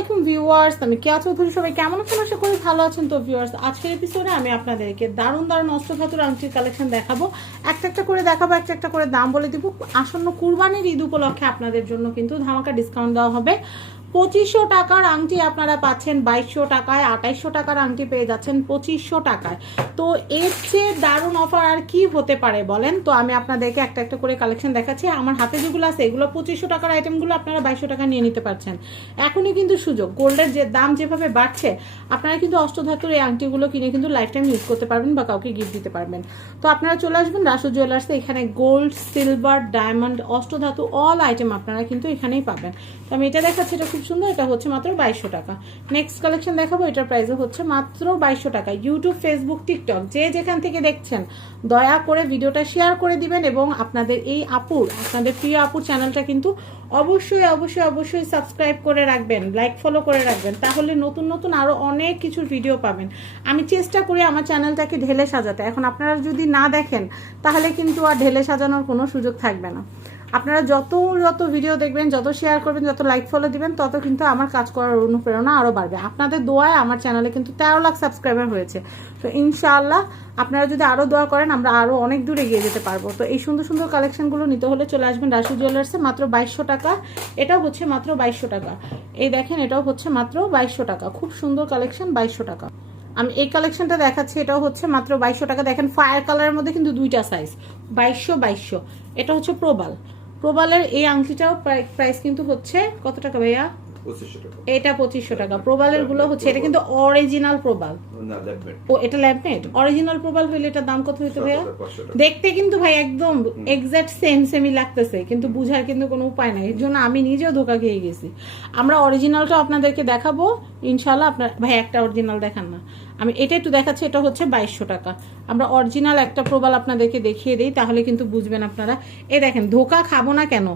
আলাইকুম ভিউয়ার্স, আমি কেয়া চৌধুরী। সবাই কেমন আছেন? আশা করি ভালো আছেন। তো ভিউয়ার্স, আজকের এপিসোডে আমি আপনাদেরকে দারুণ দারুণ অষ্টধাতুর আংটির কালেকশন দেখাবো। একটা একটা করে দেখাবো, একটা একটা করে দাম বলে দিব। আসন্ন কুরবানির ঈদ উপলক্ষে আপনাদের জন্য কিন্তু ধামাকা ডিসকাউন্ট দেওয়া হবে। 2500 টাকার আংটি আপনারা পাচ্ছেন 2200 টাকায়, 2800 টাকার আংটি পেয়ে যাচ্ছেন 2500 টাকায়। তো এর চেয়ে দারুণ অফার আর কি হতে পারে বলেন? তো আমি আপনাদেরকে একটা একটা করে কালেকশন দেখাচ্ছি। আমার হাতে যেগুলো আছে এগুলো 2500 টাকার আইটেমগুলো আপনারা 2200 টাকা নিয়ে নিতে পারছেন। এখনই কিন্তু সুযোগ, গোল্ডের যে দাম যেভাবে বাড়ছে, আপনারা কিন্তু অষ্টধাতুর এই আংটিগুলো কিনে কিন্তু লাইফ টাইম ইউজ করতে পারবেন বা কাউকে গিফট দিতে পারবেন। তো আপনারা চলে আসবেন রাসু জুয়েলার্সে। এখানে গোল্ড, সিলভার, ডায়মন্ড, অষ্টধাতু অল আইটেম আপনারা কিন্তু এখানেই পাবেন। তো আমি এটা দেখাচ্ছি, এটা খুব সুন্দর। এটা হচ্ছে মাত্র 2200 টাকা। নেক্সট কালেকশন দেখাবো, এটার প্রাইসও হচ্ছে মাত্র 2200 টাকা। ইউটিউব, ফেসবুক, টিকটক যে যেখান থেকে দেখছেন দয়া করে ভিডিওটা শেয়ার করে দিবেন এবং আপনাদের এই আপুর, আপনাদের প্রিয় আপুর চ্যানেলটা কিন্তু অবশ্যই অবশ্যই অবশ্যই সাবস্ক্রাইব করে রাখবেন, লাইক ফলো করে রাখবেন। তাহলে নতুন নতুন আরও অনেক কিছুর ভিডিও পাবেন। আমি চেষ্টা করি আমার চ্যানেলটাকে ঢেলে সাজাতে। এখন আপনারা যদি না দেখেন তাহলে কিন্তু আর ঢেলে সাজানোর কোনো সুযোগ থাকবে না। আপনারা যত যত ভিডিও দেখবেন, যত শেয়ার করবেন, যত লাইক ফলো দিবেন, তত কিন্তু আমার কাজ করার অনুপ্রেরণা আরও বাড়বে। আপনাদের দোয়ায় আমার চ্যানেলে কিন্তু 13 লাখ সাবস্ক্রাইবার হয়েছে। তো ইনশাআল্লাহ আপনারা যদি আরও দোয়া করেন, আমরা আরও অনেক দূর এগিয়ে যেতে পারবো। তো এই সুন্দর সুন্দর কালেকশনগুলো নিতে হলে চলে আসবেন রাসু জুয়েলার্সে। মাত্র 2200 টাকা। এটাও হচ্ছে মাত্র 2200 টাকা। এই দেখেন, এটাও হচ্ছে মাত্র 2200 টাকা। খুব সুন্দর কালেকশন, 2200 টাকা। আমি এই কালেকশনটা দেখাচ্ছি, এটাও হচ্ছে মাত্র 2200 টাকা। দেখেন, ফায়ার কালারের মধ্যে কিন্তু দুইটা সাইজ, 2200। এটা হচ্ছে প্রবাল। প্রবালের এই আংটিটাও প্রাইস কিন্তু হচ্ছে কত টাকা ভাইয়া? 2500 টাকা। এটা 2500 টাকা। প্রবালের গুলো হচ্ছে, এটা কিন্তু অরিজিনাল প্রবাল। না, ল্যাবমেট। ও, এটা ল্যাবমেট। অরিজিনাল প্রবাল হইলে এটার দাম কত হইতো ভাইয়া? 7500 টাকা। দেখতে কিন্তু ভাই একদম এক্সাক্ট সেমই লাগতেছে, কিন্তু বুঝার কিন্তু কোনো উপায় নাই। এর জন্য আমি নিজেও ধোকা খেয়ে গেছি। আমরা অরিজিনালটা আপনাদেরকে দেখাবো ইনশাআল্লাহ। আপনার ভাই একটা অরিজিনাল দেখান না, আমি এটা একটু দেখাচ্ছি। এটা হচ্ছে 2200 টাকা। আমরা অরিজিনাল একটা প্রবাল আপনাদেরকে দেখিয়ে দিই, তাহলে কিন্তু বুঝবেন আপনারা। এই দেখেন, ধোকা খাবো না কেন।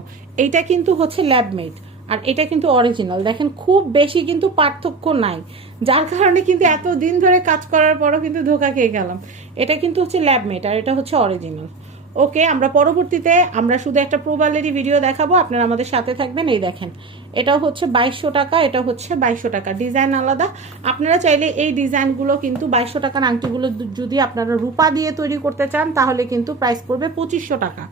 এইটা কিন্তু হচ্ছে ল্যাবমেট আর এটা কিন্তু অরিজিনাল। দেখেন, খুব বেশি কিন্তু পার্থক্য নাই, যার কারণে কিন্তু এত দিন ধরে কাজ করার পরও কিন্তু ধোকা খেয়ে গেলাম। এটা কিন্তু হচ্ছে ল্যাবমেট আর এটা হচ্ছে অরিজিনাল। ওকে, আমরা পরবর্তীতে আমরা শুধু একটা প্রোবালেরই ভিডিও দেখাবো, আপনারা আমাদের সাথে থাকবেন। এই দেখেন, এটাও হচ্ছে 2200 টাকা। এটা হচ্ছে 2200 টাকা। ডিজাইন আলাদা। আপনারা চাইলে এই ডিজাইনগুলো কিন্তু 2200 টাকার আংটিগুলো যদি আপনারা রূপা দিয়ে তৈরি করতে চান, তাহলে কিন্তু প্রাইস পড়বে 2500 টাকা।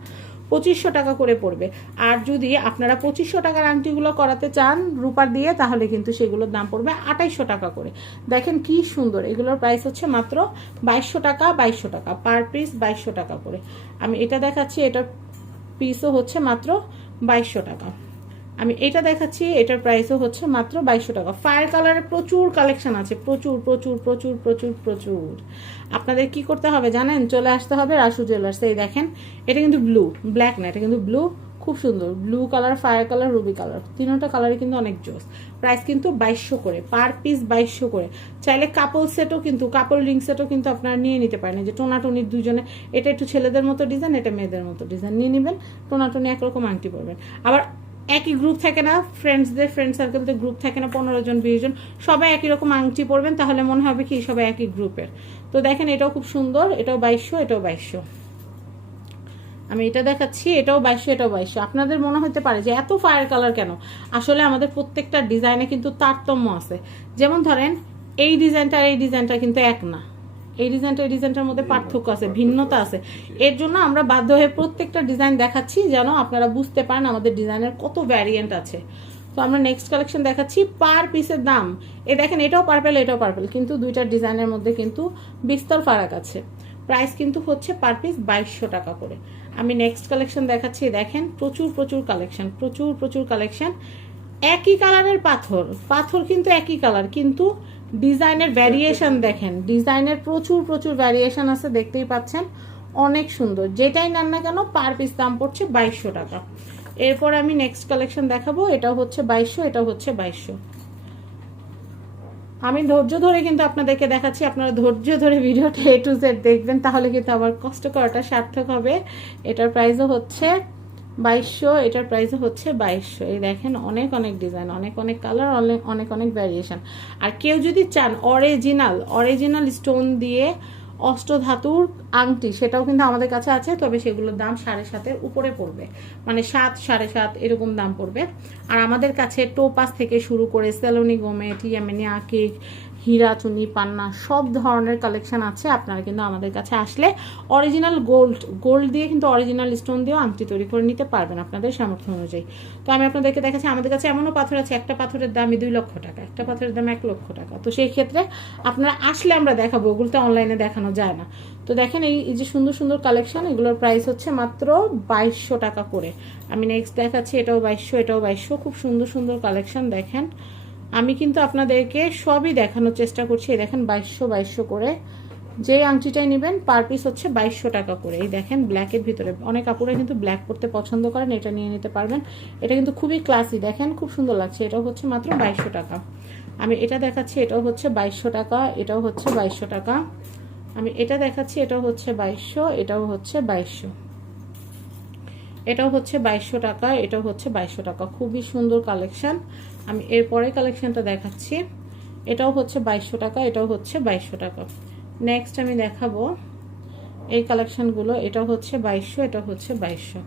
2500 টাকা করে পড়বে। আর যদি আপনারা 2500 টাকার আংটিগুলো করাতে চান রূপার দিয়ে, তাহলে কিন্তু সেগুলোর দাম পড়বে 2800 টাকা করে। দেখেন কি সুন্দর, এগুলোর প্রাইস হচ্ছে মাত্র 2200 টাকা। 2200 টাকা পার পিস, 2200 টাকা করে। আমি এটা দেখাচ্ছি, এটার পিসও হচ্ছে মাত্র 2200 টাকা। আমি এটা দেখাচ্ছি, এটার প্রাইসও হচ্ছে মাত্র 2200 টাকা। ফায়ার কালারের প্রচুর কালেকশন আছে, প্রচুর প্রচুর প্রচুর প্রচুর প্রচুর। আপনাদের কি করতে হবে জানেন? চলে আসতে হবে রাসু জুয়েলার্সে। এই দেখেন, এটা কিন্তু ব্লু, ব্ল্যাক না, এটা কিন্তু ব্লু। খুব সুন্দর blue colour, fire colour, Ruby colour, তিনটা কালারই কিন্তু অনেক জোস। প্রাইস কিন্তু 2200 করে পার পিস, 2200 করে। চাইলে কাপল সেটও কিন্তু, কাপল রিং সেটও কিন্তু আপনারা নিয়ে নিতে পারেন। যে টোনাটনির দুজনে, এটা একটু ছেলেদের মতো ডিজাইন, এটা মেয়েদের মতো ডিজাইন নিয়ে নেবেন। টোনাটনি একরকম আংটি পরবেন। আবার একই গ্রুপ থাকে না, ফ্রেন্ডসদের ফ্রেন্ড সার্কেলতে গ্রুপ থাকে না 15 জন 20 জন, সবাই একই রকম আংটি পরবেন, তাহলে মনে হবে কি সবাই একই গ্রুপের। তো দেখেন, এটাও খুব সুন্দর। এটাও 2200, এটাও 2200। আমি এটা দেখাচ্ছি, এটাও 2200, এটাও 2200। আপনাদের মনে হতে পারে যে এত ফায়ার কালার কেন? আসলে আমাদের প্রত্যেকটা ডিজাইনে কিন্তু তারতম্য আছে। যেমন ধরেন, এই ডিজাইনটা আর এই ডিজাইনটা কিন্তু এক না। এই ডিজাইনটা এই ডিজাইনটার মধ্যে পার্থক্য আছে, ভিন্নতা আছে। এর জন্য আমরা বাধ্য হয়ে প্রত্যেকটা ডিজাইন দেখাচ্ছি, যেন আপনারা বুঝতে পারেন আমাদের ডিজাইনের কত ভ্যারিয়েন্ট আছে। তো আমরা নেক্সট কালেকশন দেখাচ্ছি। পার পিসের দাম, এ দেখেন, এটাও পার্পেল, এটাও পার্পেল, কিন্তু দুইটা ডিজাইনের মধ্যে কিন্তু বিস্তর ফারাক আছে। প্রাইস কিন্তু হচ্ছে পার পিস 2200 টাকা করে। আমি নেক্সট কালেকশন দেখাচ্ছি। দেখেন, প্রচুর প্রচুর কালেকশন, প্রচুর প্রচুর কালেকশন। একই কালারের পাথর, পাথর কিন্তু একই কালার, কিন্তু ডিজাইনের ভ্যারিয়েশন দেখেন। ডিজাইনের প্রচুর প্রচুর ভ্যারিয়েশন আছে, দেখতেই পাচ্ছেন। অনেক সুন্দর, যেটাই নেন না কেন পার পিস দাম পড়ছে 2200 টাকা। এরপর আমি নেক্সট কালেকশন দেখাবো। এটাও হচ্ছে 2200, এটাও হচ্ছে 2200। আমি ধৈর্য ধরে কিন্তু আপনাদেরকে দেখাচ্ছি, আপনারা ধৈর্য ধরে ভিডিওটা A to Z দেখবেন, তাহলে কিন্তু আমার কষ্ট করাটা সার্থক হবে। এটার প্রাইসও হচ্ছে 2200, এটার প্রাইসও হচ্ছে 2200। এই দেখেন, অনেক অনেক ডিজাইন, অনেক অনেক কালার, অনেক অনেক ভ্যারিয়েশন। আর কেউ যদি চান অরিজিনাল স্টোন দিয়ে অষ্টধাতুর আংটি, সেটাও কিন্তু আমাদের কাছে আছে, তবে সেগুলোর দাম 7.5-এর উপরে পড়বে, মানে 7, 7.5 এরকম দাম পড়বে। আর আমাদের কাছে টোপাস থেকে শুরু করে সেলোনি গোমেট, ইয়ামেনি আকিক, হীরা চুনি পান্না সব ধরনের কালেকশন আছে। আপনারা কিন্তু আমাদের কাছে আসলে অরিজিনাল গোল্ড দিয়ে কিন্তু অরিজিনাল স্টোন দিয়েও আংটি তৈরি করে নিতে পারবেন আপনাদের সামর্থ্য অনুযায়ী। তো আমি আপনাদেরকে দেখাচ্ছি, আমাদের কাছে এমনও পাথর আছে, একটা পাথরের দামই 2 লক্ষ টাকা, একটা পাথরের দাম 1 লক্ষ টাকা। তো সেই ক্ষেত্রে আপনারা আসলে আমরা দেখাবো, ওগুলো তো অনলাইনে দেখানো যায় না। তো দেখেন এই যে সুন্দর সুন্দর কালেকশন, এগুলোর প্রাইস হচ্ছে মাত্র 2200 টাকা করে। আমি নেক্সট দেখাচ্ছি, এটাও 2200, এটাও 2200। খুব সুন্দর সুন্দর কালেকশন দেখেন, আমি কিন্তু আপনাদেরকে সবই দেখানোর চেষ্টা করছি। এই দেখেন 2200 করে, যে আংটিটাই নেবেন পার পিস হচ্ছে 2200 টাকা করে। এই দেখেন ব্ল্যাকের ভিতরে, অনেক আপুরা কিন্তু ব্ল্যাক পরতে পছন্দ করেন, এটা নিয়ে নিতে পারবেন। এটা কিন্তু খুবই ক্লাসি, দেখেন খুব সুন্দর লাগছে। এটাও হচ্ছে মাত্র 2200 টাকা। আমি এটা দেখাচ্ছি, এটাও হচ্ছে 2200 টাকা, এটাও হচ্ছে 2200 টাকা। আমি এটা দেখাচ্ছি, এটাও হচ্ছে 2200, এটাও হচ্ছে 2200, এটাও হচ্ছে 2200 টাকা, এটাও হচ্ছে 2200 টাকা। খুবই সুন্দর কালেকশন। আমি এরপরে কালেকশনটা দেখাচ্ছি, এটাও হচ্ছে 2200 টাকা, এটাও হচ্ছে 2200 টাকা। নেক্সট আমি দেখাবো এই কালেকশনগুলো, এটাও হচ্ছে 2200, এটাও হচ্ছে 2200।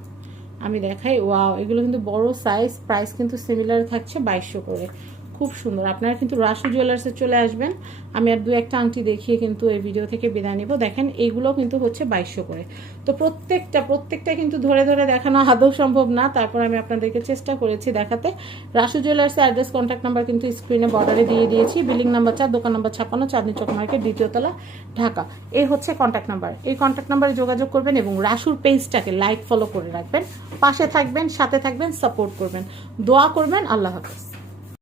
আমি দেখাই, ওয়াও, এগুলো কিন্তু বড় সাইজ, প্রাইস কিন্তু সিমিলার থাকছে 2200 করে। খুব সুন্দর। আপনারা কিন্তু রাসু জুয়েলার্সে চলে আসবেন। আমি আর 2-1টা আংটি দেখিয়ে কিন্তু এই ভিডিও থেকে বিদায় নিব। দেখেন এইগুলো কিন্তু হচ্ছে 2200 করে। তো প্রত্যেকটা কিন্তু ধরে ধরে দেখানো আদৌ সম্ভব না, তারপর আমি আপনাদেরকে চেষ্টা করেছি দেখাতে। রাসু জুয়েলার্সের অ্যাড্রেস, কন্ট্যাক্ট নাম্বার কিন্তু স্ক্রিনে বর্ডারে দিয়ে দিয়েছি। বিল্ডিং নাম্বার 4, দোকান নাম্বার 56, চাঁদনী চক মার্কেট, 2য় তলা, ঢাকা। এই হচ্ছে কন্ট্যাক্ট নাম্বার। এই কন্ট্যাক্ট নাম্বারে যোগাযোগ করবেন এবং রাসুর পেজটাকে লাইক ফলো করে রাখবেন, পাশে থাকবেন, সাথে থাকবেন, সাপোর্ট করবেন, দোয়া করবেন। আল্লাহ হাফেজ।